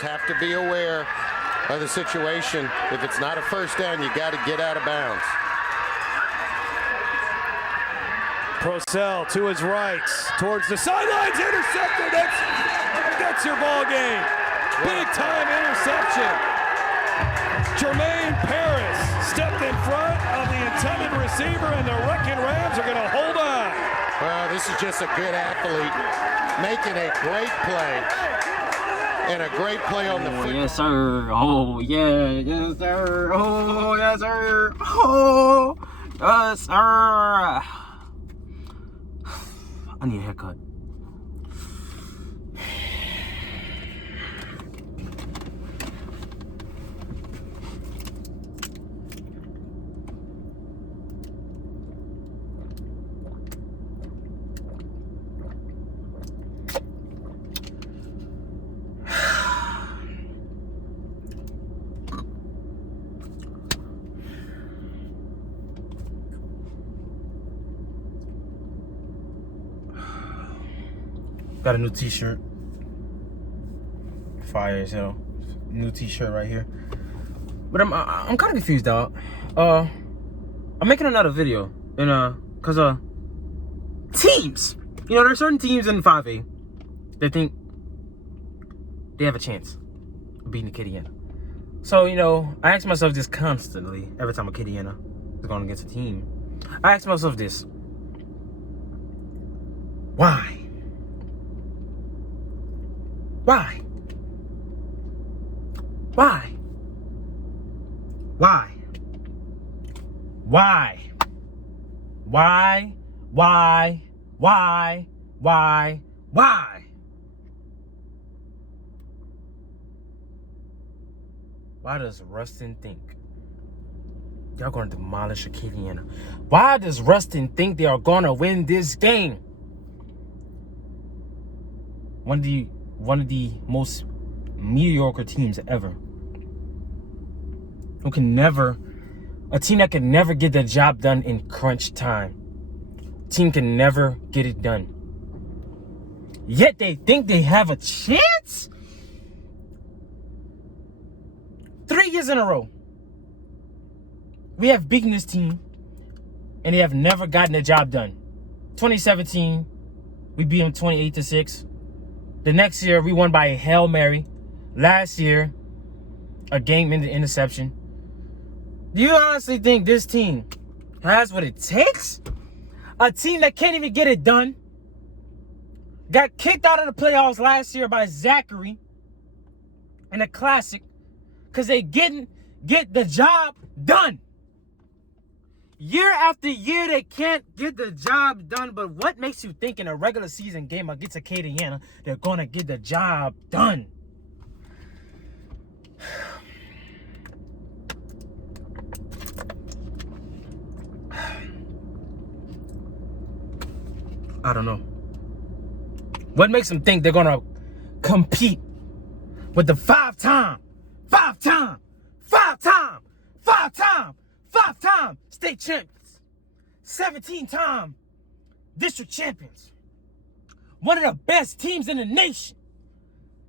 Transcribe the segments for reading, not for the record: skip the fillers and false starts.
players have to be aware of the situation. If it's not a first down, you got to get out of bounds. Procell to his right, towards the sidelines, intercepted. That's your ball game. Big time interception. Jermaine Paris stepped in front of the intended receiver, and the Wrecking Rams are going to hold on. Well, this is just a good athlete making a great play. And a great play on the foot. Yes, sir. Oh, yeah. Yes, sir. Oh, yes, sir. Oh, yes, sir. I need a haircut. Got a new t-shirt. Fire as hell. New t-shirt right here. But I'm kind of confused, dog. I'm making another video, and cause teams. You know, there are certain teams in 5A that think they have a chance of beating Acadiana. So, you know, I ask myself this constantly every time Acadiana is going against a team. I ask myself this: why? Why? Why? Why? Why? Why? Why? Why? Why? Why? Why does Ruston think y'all gonna demolish Acadiana? Why does Ruston think they are gonna win this game? One of the most mediocre teams ever. A team that can never get the job done in crunch time. Team can never get it done. Yet they think they have a chance? 3 years in a row, we have beaten this team, and they have never gotten the job done. 2017, we beat them 28-6. The next year, we won by a Hail Mary. Last year, a game in the interception. Do you honestly think this team has what it takes? A team that can't even get it done. Got kicked out of the playoffs last year by Zachary in a classic because they didn't get the job done. Year after year, they can't get the job done. But what makes you think in a regular season game against Acadiana, they're going to get the job done? I don't know. What makes them think they're going to compete with the five-time state champions, 17-time district champions, one of the best teams in the nation,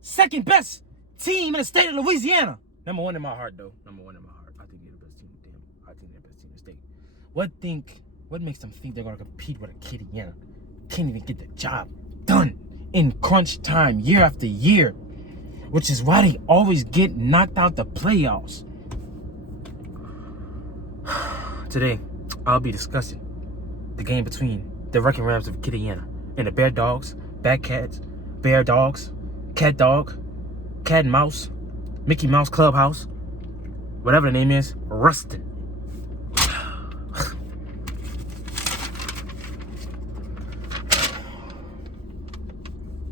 second best team in the state of Louisiana. Number one in my heart, though. Number one in my heart. I think they're the best team. Damn, I think they're the best team in the state. What makes them think they're going to compete with Acadiana? Can't even get the job done in crunch time year after year, which is why they always get knocked out the playoffs. Today, I'll be discussing the game between the Wrecking Rams of Acadiana and the Bear Dogs, Bad Cats, Bear Dogs, Cat Dog, Cat and Mouse, Mickey Mouse Clubhouse, whatever the name is, Ruston.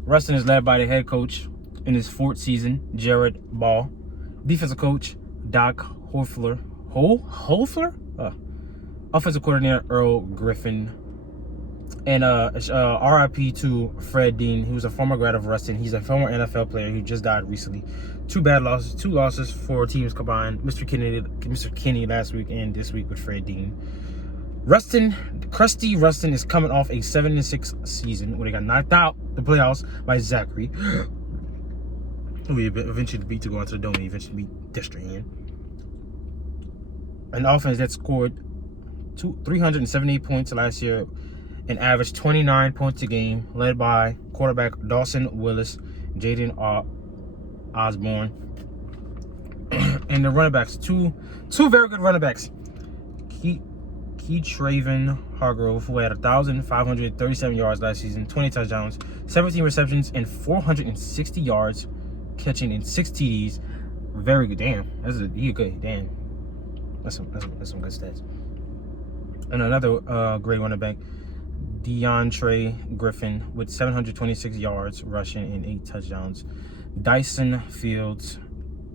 Ruston is led by the head coach in his 4th season, Jared Ball. Defensive coach, Doc Hoefler. Offensive coordinator, Earl Griffin. And RIP to Fred Dean, who's a former grad of Ruston. He's a former NFL player who just died recently. 2 losses for teams combined. Mr. Kinney last week and this week with Fred Dean. Crusty Ruston is coming off a 7-6 season where they got knocked out the playoffs by Zachary. who we eventually beat to go onto the dome. We eventually beat Destrehan. An offense that scored 378 points last year and averaged 29 points a game, led by quarterback Dawson Willis, Jaden Osborne, and the running backs, two very good running backs. Traven Hargrove, who had 1,537 yards last season, 20 touchdowns, 17 receptions, and 460 yards, catching in 6 TDs. Very good. Damn, he good. Damn, that's some good stats. And another great running back, DeAndre Griffin, with 726 yards rushing and 8 touchdowns. Dyson Fields,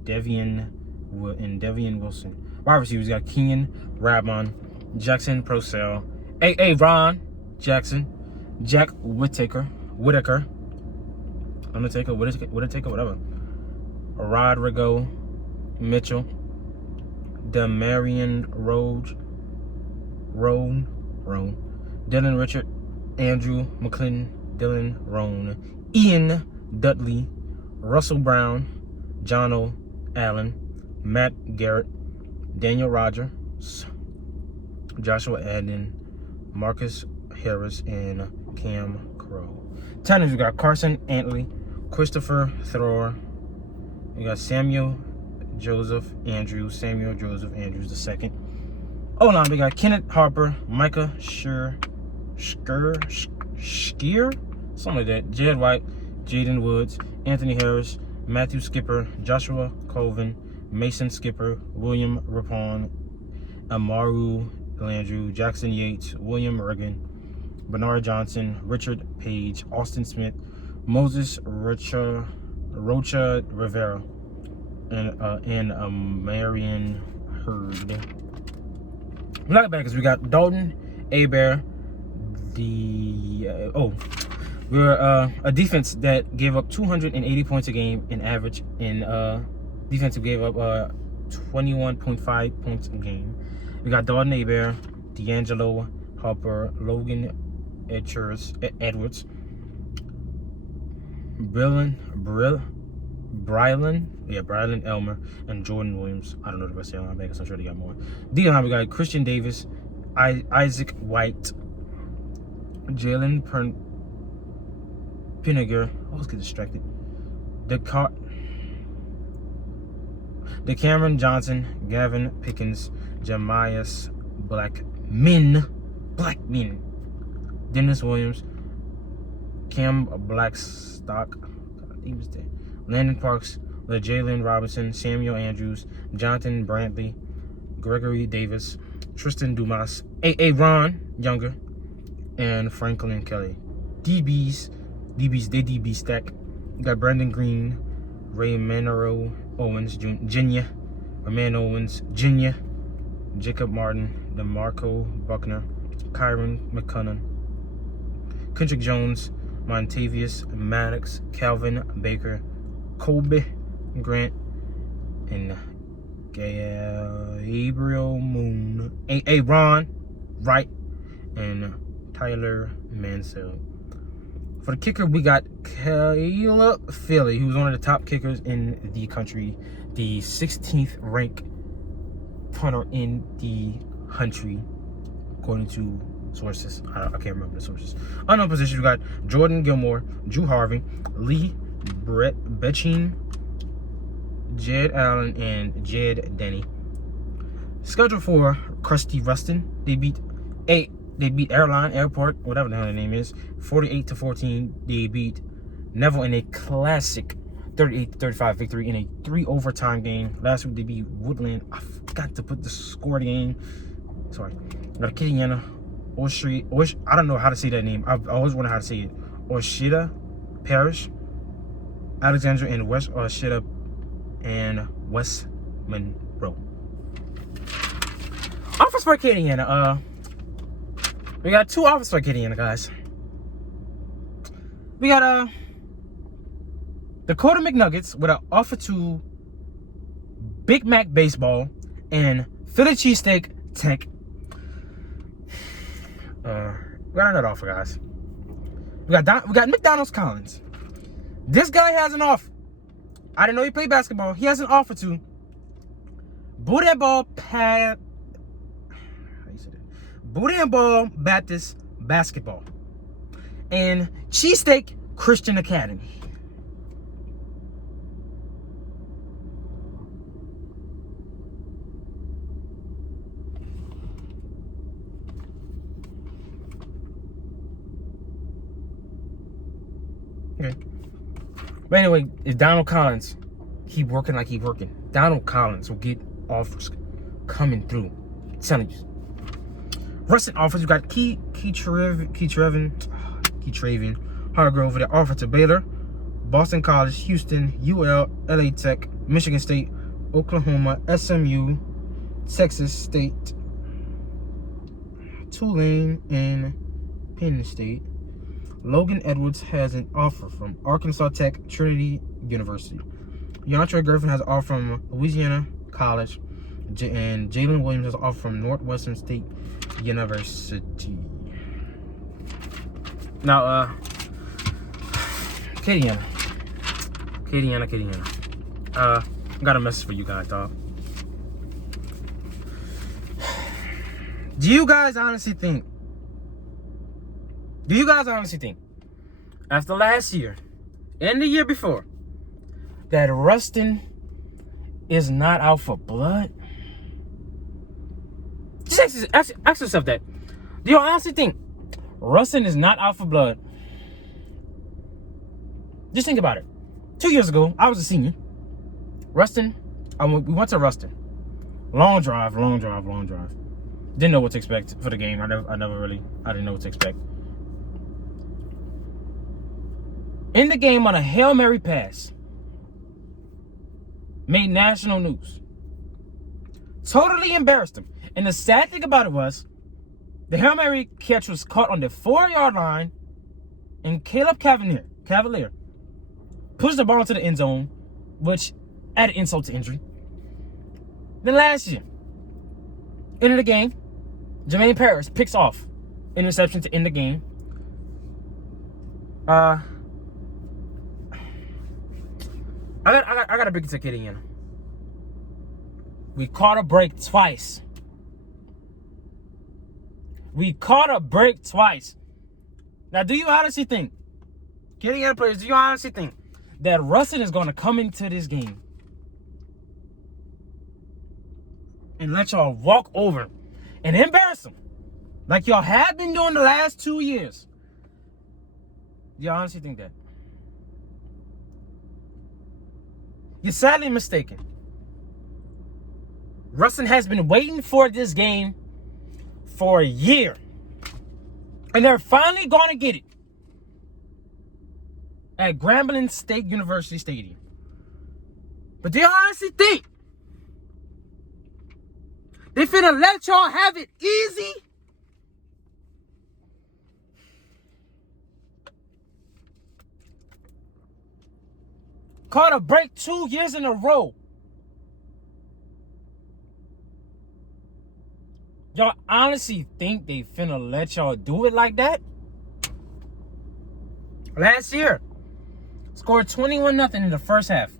Devian Wilson. Wide receivers got Kenyon Rabon, Jackson Purcell, Ron Jackson, Jack Whittaker, whatever. Rodrigo Mitchell, Demarion Roan, Dylan Richard, Andrew McClin, Dylan Roan, Ian Dudley, Russell Brown, Jono Allen, Matt Garrett, Daniel Rogers, Joshua Adden, Marcus Harris, and Cam Crow. Tight ends, we got Carson Antley, Christopher Thrower. We got Samuel Joseph Andrews II. O-line, we got Kenneth Harper, Micah Skier, something like that. Jed White, Jaden Woods, Anthony Harris, Matthew Skipper, Joshua Colvin, Mason Skipper, William Rapon, Amaru Landrew, Jackson Yates, William Riggin, Bernard Johnson, Richard Page, Austin Smith, Moses Rocha Rivera, and Marion Hurd. Linebackers, we got Dalton Abear. We're a defense that gave up 280 points a game in average, and defense who gave up 21.5 points a game. We got Dalton Abear, D'Angelo Harper, Logan Edwards, Brylan Elmer, and Jordan Williams. I don't know the rest of the linebackers. I'm sure they got more. D-line, we got Christian Davis, Isaac White, Jalen Pinniger. I always get distracted. DeCameron Johnson, Gavin Pickens, Jamias Blackmin, Dennis Williams, Cam Blackstock, he was there. Landon Parks, Jalen Robinson, Samuel Andrews, Jonathan Brantley, Gregory Davis, Tristan Dumas, Ron Younger, and Franklin Kelly. DBs, they DB stack. You got Brandon Green, Ray Manero Owens Jr., Roman Owens Jr., Jacob Martin, DeMarco Buckner, Kyron McCunnan, Kendrick Jones, Montavious Maddox, Calvin Baker, Colby Grant, and Gabriel Moon, Ron Wright, and Tyler Mansell. For the kicker, we got Caleb Philly, who's one of the top kickers in the country, the 16th ranked punter in the country, according to sources. I can't remember the sources. Unknown positions, we got Jordan Gilmore, Drew Harvey, Lee Betching, Jed Allen, and Jed Denny. Schedule for Crusty Ruston. They beat Airport, whatever the hell the name is, 48-14. They beat Neville in a classic 38-35 victory in a 3 overtime game. Last week they beat Woodland. I forgot to put the score of the game. Sorry. Got Acadiana, I don't know how to say that name. I've always wondered how to say it. Oshida Parish, Alexandra, and West Oshida, and West Monroe. Offense for Acadiana. We got 2 offers for Acadiana, guys. We got Dakota McNuggets with an offer to Big Mac Baseball and Philly Cheesesteak Tank. We got another offer, guys. We got McDonald's Collins. This guy has an offer I didn't know he played basketball. He has an offer to Booty and Ball Baptist Basketball and Cheesesteak Christian Academy. Okay. But anyway, if Donald Collins keep working like he's working, Donald Collins will get offers coming through. I'm telling you. Ruston offers, we got Key Traven, Hargrove, the offer to Baylor, Boston College, Houston, UL, LA Tech, Michigan State, Oklahoma, SMU, Texas State, Tulane, and Penn State. Logan Edwards has an offer from Arkansas Tech, Trinity University. Yantre Griffin has an offer from Louisiana College, and Jalen Williams has an offer from Northwestern State University. Now, Acadiana. I got a message for you guys, dog. Do you guys honestly think after last year and the year before that Ruston is not out for blood? Just ask yourself that. Do you honestly think Ruston is not out for blood? Just think about it. 2 years ago, I was a senior. Ruston, we went to Ruston. Long drive. Didn't know what to expect for the game. I didn't know what to expect. In the game on a Hail Mary pass. Made national news. Totally embarrassed him. And the sad thing about it was, the Hail Mary catch was caught on the 4-yard line, and Caleb Cavalier pushed the ball into the end zone, which added insult to injury. Then last year, end of the game, Jermaine Paris picks off interception to end the game. I got a big ticket in. We caught a break twice. Now, do you honestly think, Acadiana players, do you honestly think that Ruston is going to come into this game and let y'all walk over and embarrass them like y'all have been doing the last 2 years? Do you honestly think that? You're sadly mistaken. Ruston has been waiting for this game for a year. And they're finally going to get it at Grambling State University Stadium. But do you honestly think they finna let y'all have it easy? Caught a break 2 years in a row. Y'all honestly think they finna let y'all do it like that? Last year, scored 21-0 in the first half.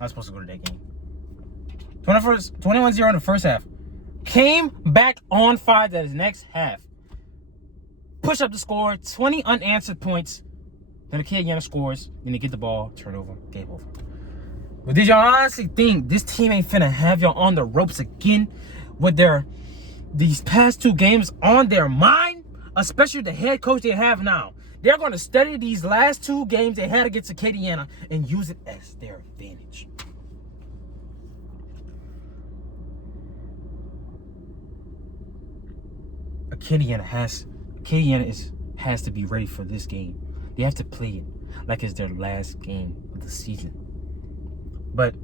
I was supposed to go to that game. 21-0 in the first half. Came back on fire that his next half. Push up the score, 20 unanswered points. Then Acadiana scores, then they get the ball, turnover, game over. But did y'all honestly think this team ain't finna have y'all on the ropes again with these past 2 games on their mind? Especially the head coach they have now. They're going to study these last 2 games they had against Acadiana and use it as their advantage. Acadiana has to be ready for this game. They have to play it like it's their last game of the season. But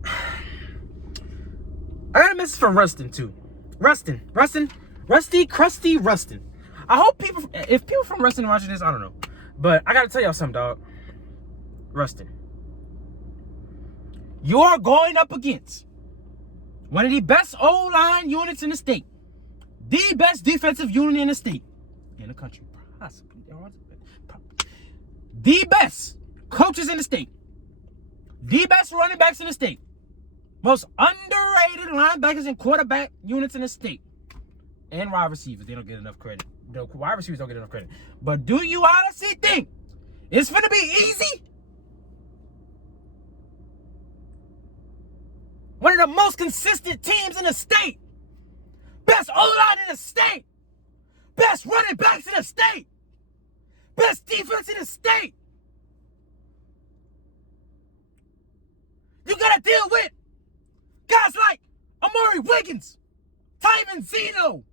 I got a message from Ruston too. Rusty, crusty Ruston. I hope if people from Ruston are watching this, I don't know. But I gotta tell y'all something, dog. Ruston, you are going up against one of the best O-line units in the state. The best defensive unit in the state. In the country, possibly. The best coaches in the state. the best running backs in the state. Most underrated linebackers and quarterback units in the state. And wide receivers. They don't get enough credit. The wide receivers don't get enough credit. But do you honestly think it's going to be easy? One of the most consistent teams in the state. Best O-line in the state. Best running backs in the state. Best defense in the state. You got to deal with guys like Amari Wiggins, Tyven Zeno.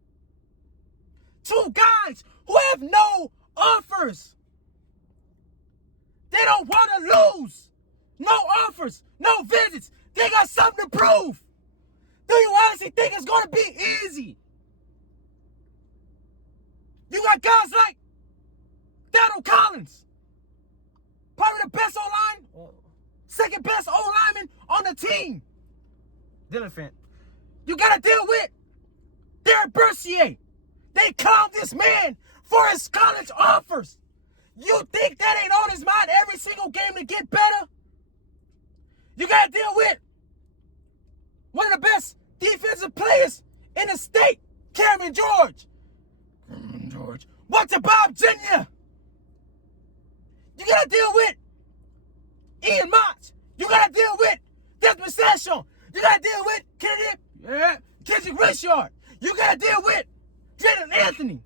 Two guys who have no offers. They don't want to lose. No offers, no visits. They got something to prove. Do you honestly think it's going to be easy? You got guys like Donald Collins, probably the best O-line, second best O-lineman on the team. Dylan Fant. You got to deal with Derek Bercier. They clowned this man for his college offers. You think that ain't on his mind every single game to get better? You got to deal with one of the best defensive players in the state, Cameron George. What's a Bob Jr.? You got to deal with Ian Mott. You got to deal with Desmond Session. You got to deal with Kendrick Richard. You got to deal with Jaden Anthony.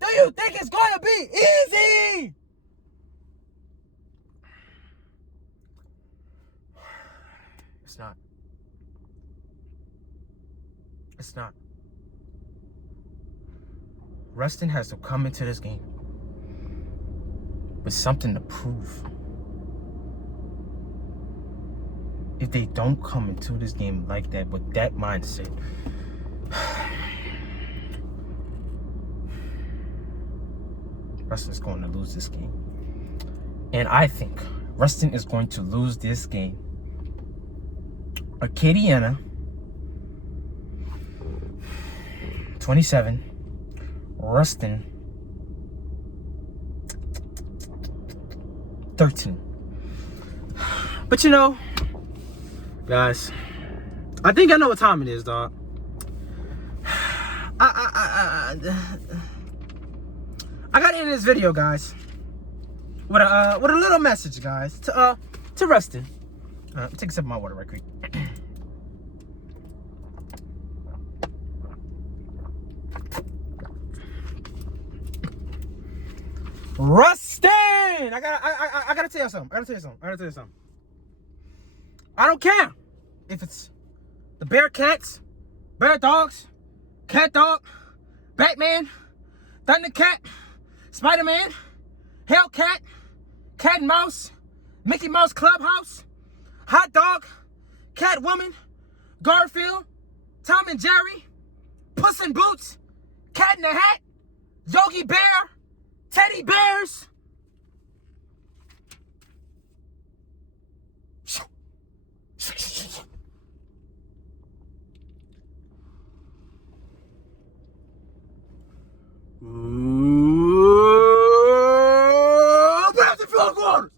Do you think it's going to be easy? It's not. It's not. Ruston has to come into this game with something to prove. If they don't come into this game like that, with that mindset, Ruston is going to lose this game. And I think Ruston is going to lose this game. Acadiana, 27. Ruston, 13. But you know, guys, I think I know what time it is, dog. I gotta end this video, guys, with a little message, guys, to Ruston. Take a sip of my water right quick. Ruston! I gotta tell you something. I don't care if it's the Bearcats, Bear Dogs, Cat Dog, Batman, Thundercat, Spider-Man, Hellcat, Cat and Mouse, Mickey Mouse Clubhouse, Hot Dog, Catwoman, Garfield, Tom and Jerry, Puss in Boots, Cat in the Hat, Yogi Bear, Teddy Bears. Ooh, the 4 quarters.